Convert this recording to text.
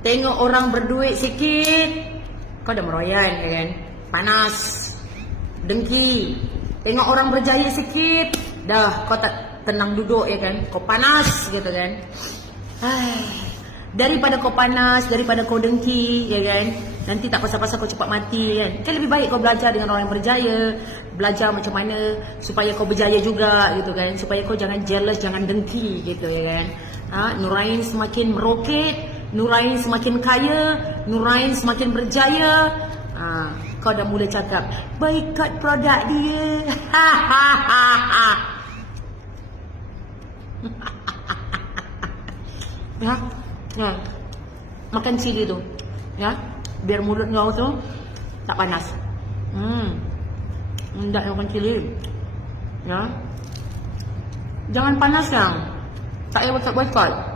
Tengok orang berduit sikit, kau dah meroyan kan? Panas, dengki. Tengok orang berjaya sikit, dah kau tak tenang duduk ya kan? Kau panas gitu kan? Daripada kau panas, daripada kau dengki ya kan? Nanti tak pasal-pasal kau cepat mati kan? Kan lebih baik kau belajar dengan orang yang berjaya, belajar macam mana supaya kau berjaya juga gitu kan? Supaya kau jangan jealous, jangan dengki gitu ya kan? Nurain semakin meroket, Nurain semakin kaya, Nurain semakin berjaya. Kau dah mula cakap boycott produk dia. Ya. Makan cili tu. Ya. Biar mulut kau tu tak panas. Hendak makan cili. Ya. Jangan panas yang. Tak payah boycott.